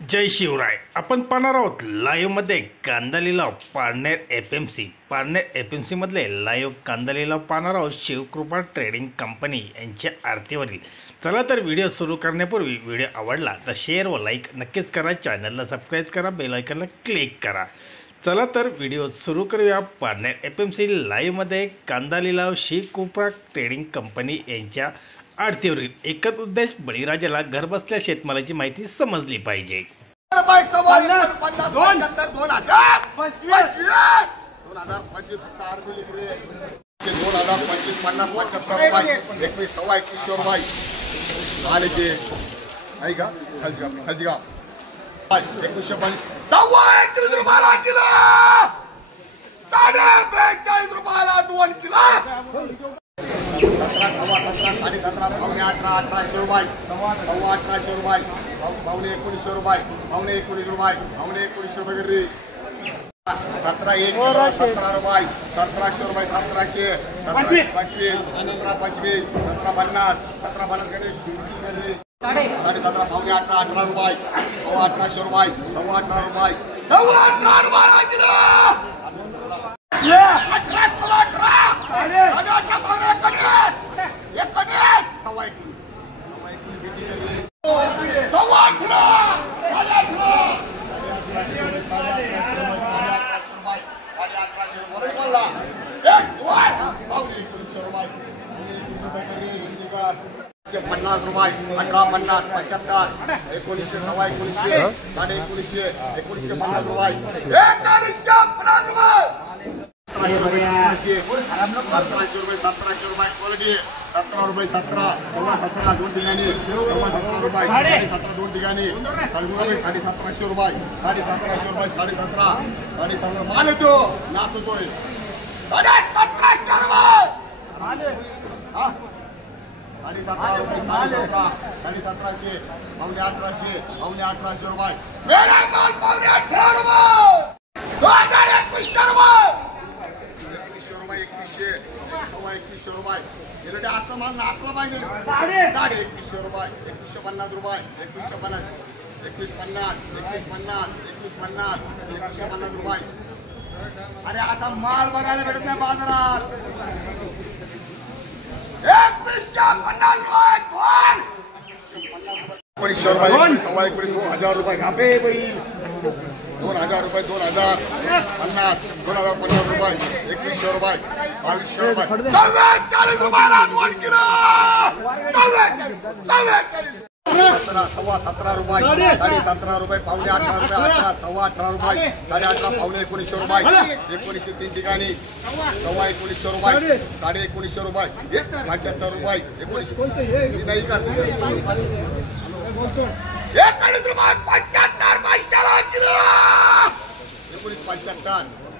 जय शिवराय. आपण पाहणार आहोत लाईव्हमध्ये कांदा लिलाव पारनेर एफएमसी मधले लाईव्ह कांदा लिलाव पाहणार आहोत शिवकृपा ट्रेडिंग कंपनी यांच्या आरतीवरील. चला तर व्हिडिओ सुरू करण्यापूर्वी व्हिडिओ आवडला तर शेअर व लाईक नक्कीच करा, चॅनलला सबस्क्राईब करा, बेल आयकॉनला क्लिक करा. चला तर व्हिडिओ सुरू करूया. पारनेर एफएमसी लाईव्हमध्ये कांदा लिलाव शिवकृपा ट्रेडिंग कंपनी यांच्या आरतीवरील. एकच उद्देश, बळीराजाला घरबसल्या शेतमालाची माहिती समजली पाहिजे. पावणे 1800 रुपये, सव्वा 1800 रुपये, पावणे 1900 रुपये, पावणे 19 रुपये, पावणे 1900 रुपये गिरी 17 1 17 रुपये, 1700 रुपये, 1700 25 17 25 17 50 17 50 गिरी 17.5 पावणे 18 18 रुपये, सव्वा 1800 रुपये, सव्वा 18 रुपये, सव्वा 18 रुपये किलो. पन्नास रुपये, 1850 75 1900 सव्वा 1900 साडे 1900 1950 रुपये, 1950 रुपये, 1700 रुपये 1700 रुपये क्वालिटी 17 रुपये 17 सव्वा 17 दोन ठिकाणी सव्वा 17 रुपये 17 दोन ठिकाणी 1750 रुपये 1750 रुपये 17.5 माल येतो नाचतोय 1700 रुपये 17.5 1700 पावणे 1800 पावणे 1800 रुपये मेरा माल पावणे 18 रुपये 2021 रुपये 2100 रुपये 2100 सव्वा 2100 रुपये गेले असं माल नाचला पाहिजे 2150 रुपये 2150 रुपये 2150 2150 2150 2150 रुपये. अरे असा माल बघायला भेटत नाही बाजारात. 2150 रुपये 1900 रुपये सव्वा 2000 रुपये घापे बैल 2000 रुपये 2050 2050 रुपये 2100 रुपये 2200 रुपये 44 रुपयाला 2 किलो 44 सव्वा 17 रुपये 17.5 रुपये पावणे 18 रुपये 18 सव्वा 18 रुपये 18.5 पावणे 1900 रुपये 1900 तीन ठिकाणी सव्वा 1900 रुपये 1950 रुपये 75 रुपये 1900 नाही का 41 रुपये 75 पैशाला किलो 1975